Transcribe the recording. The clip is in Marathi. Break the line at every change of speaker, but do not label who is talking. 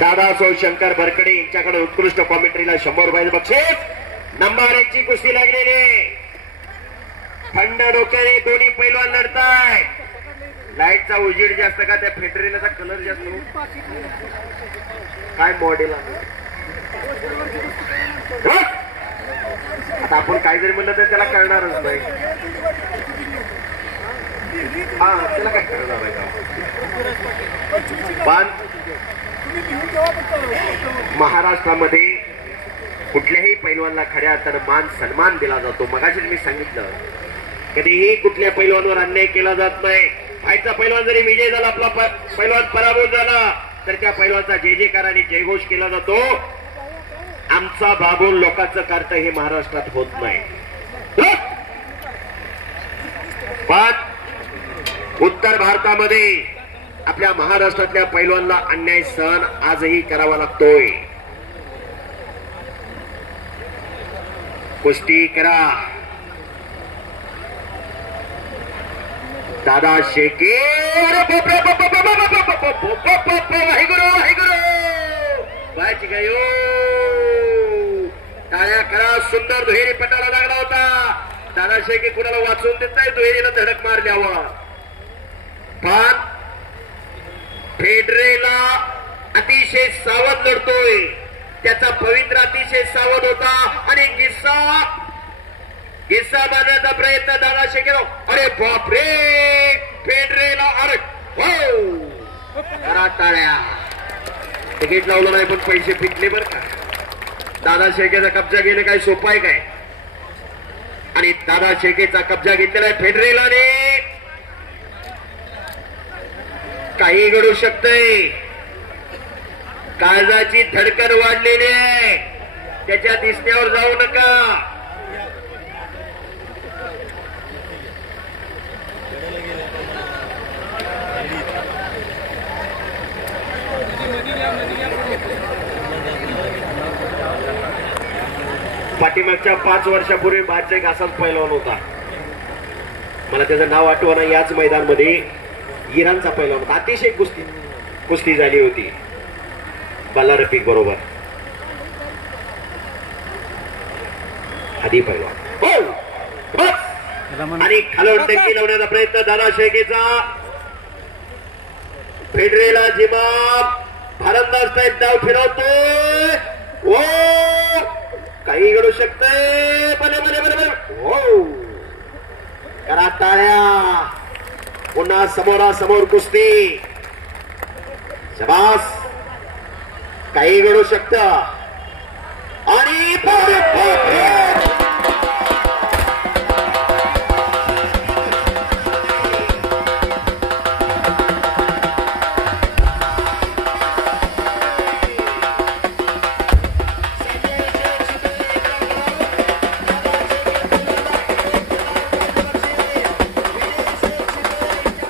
दादा सो शंकर भरकडे यांच्याकडे उत्कृष्ट कॉमेंट्रीला शंभर रुपयाचं बक्षीस. नंबर एकची कुस्ती लागलेली थंड डोक्याने दोन्ही पैलवान लढताय लाईटचा उजेड जास्त का? त्या फेटरीला कलर जास्त हो. काय मॉडेल आता आपण काय जरी म्हणलं तर त्याला कळणारच नाही. हा त्याला काय कळणार आहे? महाराष्ट्रामध्ये कुठल्याही पैलवानला खऱ्या अर्थानं मान सन्मान दिला जातो. मगाशीच मी सांगितलं कधीही कुठल्या पैलवानवर अन्याय केला जात नाही. आईचा पैलवान जरी विजय झाला आपला प- पैलवान पराभूत झाला तर त्या पैलवानचा जय जयकार आणि जयघोष केला जातो. आमचा बाबूल लोकांचं कार्त हे महाराष्ट्रात होत नाही. पण उत्तर भारतामध्ये आपल्या महाराष्ट्रातल्या पैलवानला अन्याय सहन आजही करावा लागतोय कुस्ती करा दादा शेके टाळ्या करा सुंदर दुहेरी पटाला लागला होता दादा शेके कुणाला वाचून देत नाही दुहेरीला धडक मारल्यावर पण फेडरेला अतिशय सावध लढतोय. त्याचा पवित्र अतिशय सावध होता. आणि गिस्सा गिस्सा बांधण्याचा प्रयत्न दादा शेकेरो अरे बापरे! फेडरेला अरे हो! टाळ्या. तिकीट लावलं नाही पण पैसे फिटले बरं का. दादा शेकेचा कब्जा घेणं काय सोपं आहे काय? आणि दादा शेकेचा कब्जा घेतलेला आहे फेडरेलाने. काही घडू शकतंय. काळजाची धडकन वाढलेली आहे. त्याच्या दिसण्यावर जाऊ नका. पाठीमागच्या पाच वर्षापूर्वी बादशा एक असाच पैलवान होता. मला त्याचं नाव आठवणा याच मैदानमध्ये इराणचा पैलवान होता. अतिशय कुस्ती कुस्ती झाली होती. बल्ला रफिक बरोबर. आधी पैलवान हो! आणि खालून टंकी लावण्याचा प्रयत्न दादा शेखेचा. फेडरेला जिमाम भारंदाज टाईप डाव फिरवतोय. ओ काही घडू शकतंय. बले बले बले बले हो! करा टाळ्या. पुन्हा समोरासमोर कुस्ती. शबास काही घडू शकत. आणि बाप